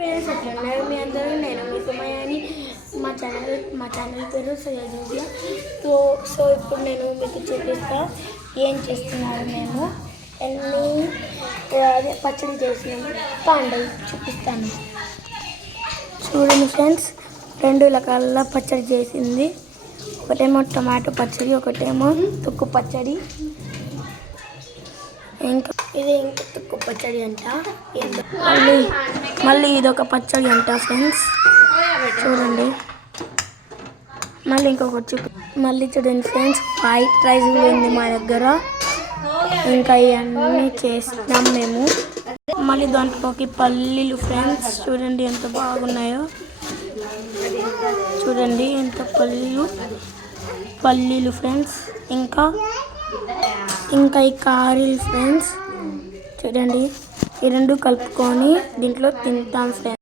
Friends ఎట్లున్నారు మీ అందరూ? నేను మీ సుమయాని. మా ఛానల్ పేరు సయ్యద్. సో ఇప్పుడు నేను మీకు చూపిస్తా ఏం చేస్తున్నారు మేము అదే పచ్చడి చేసినాము. పాండవి చూపిస్తాను చూడండి ఫ్రెండ్స్. 2 రకాల పచ్చడి చేసింది. ఒకటేమో టమాటో పచ్చడి, ఒకటేమో తొక్కు పచ్చడి. ఇంకా తొక్కు పచ్చడి అంట. మళ్ళీ ఇదొక పచ్చడి అంట ఫ్రెండ్స్. చూడండి. మళ్ళీ చూడండి ఫ్రెండ్స్, వైట్ రైస్ ఉంది మా దగ్గర. ఇంకా ఇవన్నీ చేస్తున్నాం మేము. మళ్ళీ దాంట్లోకి పల్లీలు ఫ్రెండ్స్. చూడండి ఎంత బాగున్నాయో. చూడండి ఎంత పల్లీలు ఫ్రెండ్స్. ఇంకా ఈ కారీలు ఫ్రెండ్స్. చూడండి, ఈ 2 కలుపుకొని దీంట్లో తింటాం ఫ్రెండ్స్.